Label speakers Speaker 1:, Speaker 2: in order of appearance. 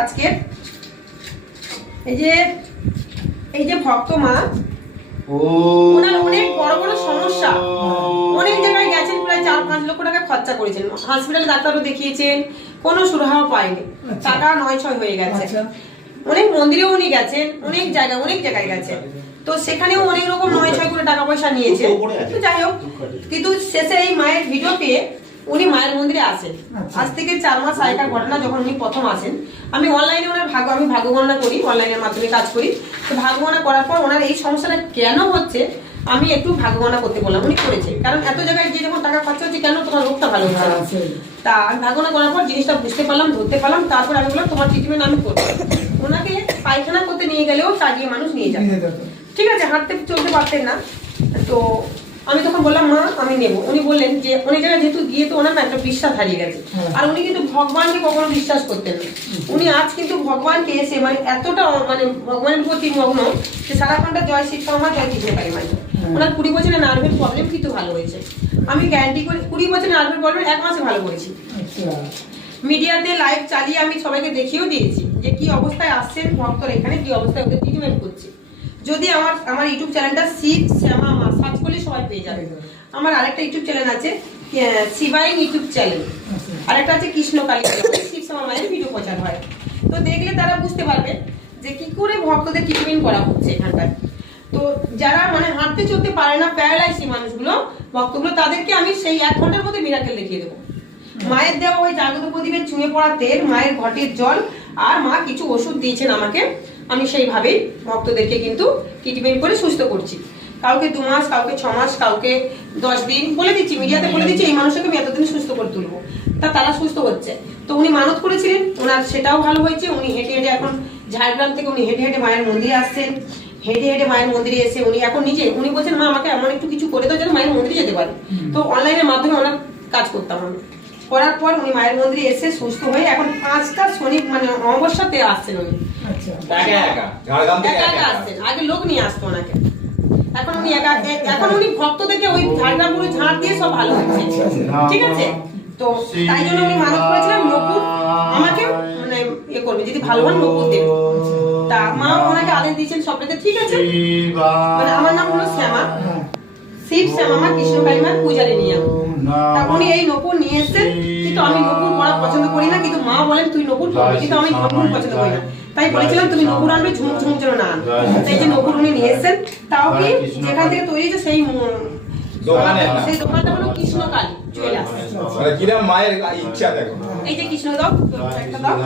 Speaker 1: আজকে? এই যে এই যে ভক্ত মা ওনার অনেক বড় বড় সমস্যা। অনেক জায়গায় গেছেন প্রায় চার পাঁচ লক্ষ টাকা খরচা করেছেন। হসপিটালে ডাক্তারও দেখিয়েছেন কোনো সুরাহাও পায়নি।
Speaker 2: আচ্ছা।
Speaker 1: টাকা নয় ছয় হয়ে গেছে।
Speaker 2: আচ্ছা।
Speaker 1: অনেক মন্দিরেও উনি গেছেন অনেক জায়গায় অনেক জায়গায় গেছেন। তো সেখানেও অনেক রকম নয় ছয় করে টাকা পয়সা নিয়েছে তো যাই হোক কিন্তু শেষে এই মায়ের ভিডিও পেয়ে উনি মায়ের মন্দিরে আসেন।
Speaker 2: আচ্ছা।
Speaker 1: আজ থেকে চার মাস আগেকার ঘটনা যখন উনি প্রথম আসেন আমি অনলাইনে ওনার ভাগ আমি ভাগ্য গণনা করি অনলাইনের মাধ্যমে কাজ করি। তো ভাগ্য গণনা করার পর ওনার এই সমস্যাটা কেন হচ্ছে আমি একটু ভাগ্য গণনা করতে বললাম উনি করেছে। কারণ এত জায়গায় গিয়ে যখন টাকা খরচা হচ্ছে কেন তোমার রোগটা ভালো হচ্ছে?
Speaker 2: হ্যাঁ,
Speaker 1: তা আমি ভাগ্য গণনা করার পর জিনিসটা বুঝতে পারলাম ধরতে পারলাম তারপর আমি বললাম তোমার ট্রিটমেন্ট আমি করব। ওনাকে পায়খানা করতে নিয়ে গেলেও কাটিয়ে মানুষ নিয়ে যাবে। ঠিক আছে হাঁটতে চলতে পারতেন না। তো আমি তখন বললাম মা আমি নেব। উনি বললেন যে অনেক জায়গায় যেহেতু গিয়ে তো ওনার না একটা বিশ্বাস হারিয়ে গেছে। আর উনি কিন্তু ভগবানকে কখনো বিশ্বাস করতেন না। উনি আজ কিন্তু ভগবানকে এসে মানে এতটা মানে ভগবানের প্রতি মগ্ন যে সারাক্ষণটা জয় শিব শর্মা জয় কৃষ্ণ কালী মানে। ওনার কুড়ি বছরের নার্ভের প্রবলেম কিন্তু ভালো হয়েছে। আমি গ্যারান্টি করি কুড়ি বছরের নার্ভের প্রবলেম এক মাসে ভালো করেছি।
Speaker 2: আচ্ছা।
Speaker 1: মিডিয়াতে লাইভ চালিয়ে আমি সবাইকে দেখিয়েও দিয়েছি যে কি অবস্থায় আসছেন ভক্তরা এখানে কি অবস্থায় ওদের ট্রিটমেন্ট করছে। যদি আমার আমার ইউটিউব চ্যানেলটা শিব শ্যামা মা সার্চ করলে সবাই পেয়ে যাবে। আমার আরেকটা ইউটিউব চ্যানেল আছে শিবাইন ইউটিউব চ্যানেল আরেকটা আছে কৃষ্ণ কালী শিব মায়ের ভিডিও প্রচার হয়। তো দেখলে তারা বুঝতে পারবে যে কি করে ভক্তদের ট্রিটমেন্ট করা হচ্ছে এখানটায় তো যারা মানে হাঁটতে চলতে পারে না প্যারালাইসি মানুষগুলো, ভক্তগুলো, তাদেরকে আমি সেই এক ঘণ্টার মধ্যে মিরাকেল দেখিয়ে দেবো। মায়ের দেওয়া ওই জাগত প্রদীপের চুঁয়ে পড়া তেল, মায়ের ঘটের জল, আর মা কিছু ওষুধ দিয়েছেন আমাকে। আমি সেইভাবেই ভক্তদেরকে কিন্তু ট্রিটমেন্ট করে সুস্থ করছি। কাউকে দু মাস কাউকে ছ মাস কাউকে দশ দিন বলে দিচ্ছি মিডিয়াতে বলে দিচ্ছি এই মানুষটাকে আমি এতদিন সুস্থ করে তুলবো। তা তারা সুস্থ হচ্ছে। তো উনি মানত করেছিলেন ওনার সেটাও ভালো হয়েছে উনি হেঁটে হেঁটে এখন ঝাড়গ্রাম থেকে উনি হেঁটে হেঁটে মায়ের মন্দিরে আসছেন। হেঁটে হেঁটে মায়ের মন্দিরে এসে উনি এখন নিজে উনি বলছেন মা আমাকে এমন একটু কিছু করে দাও যেন মায়ের মন্দিরে যেতে পারে। তো অনলাইনের মাধ্যমে ওনার কাজ করতাম আমি। করার পর উনি মায়ের মন্দিরে এসে সুস্থ হয়ে এখন পাঁচটা শনি মানে অমাবস্যাতে আসছেন উনি।
Speaker 2: আচ্ছা।
Speaker 1: আগে লোক নিয়ে আসতো ওনাকে। এখন উনি একা এখন উনি ভক্তদেরকে ওই ঝাড়না পুরো ঝাড় দিয়ে সব ভালো হচ্ছে ঠিক আছে? তো তাই জন্য আমি মানত করেছিলাম নকুর আমাকে মানে ইয়ে করবে, যদি ভালো হন নকুর দেবে। তা মা ওনাকে আদেশ দিয়েছেন সবটাতে। ঠিক আছে? মানে আমার নাম হলো শ্যামা। শিব শ্যামা কৃষ্ণ কালিমার পূজারে নিয়ে। আমি তা উনি এই নকুর নিয়ে এসেছেন কিন্তু আমি নকুর পড়া পছন্দ করি না কিন্তু মা বলেন তুই নকুর পড়বি কিন্তু আমি নকুর পছন্দ করি না। তাই বলেছিলাম তুমি নকুর আনবে ঝুমুক ঝুমুক যেন না তাই যে নকুর উনি নিয়ে এসেছেন তাও কি যেখান থেকে তৈরি হয়েছে সেই সেই দোকানটা হলো কৃষ্ণকালী জুয়েলার্স
Speaker 3: মানে কিরম মায়ের ইচ্ছা দেখো।
Speaker 1: এই যে কৃষ্ণ দাও একটা দাও।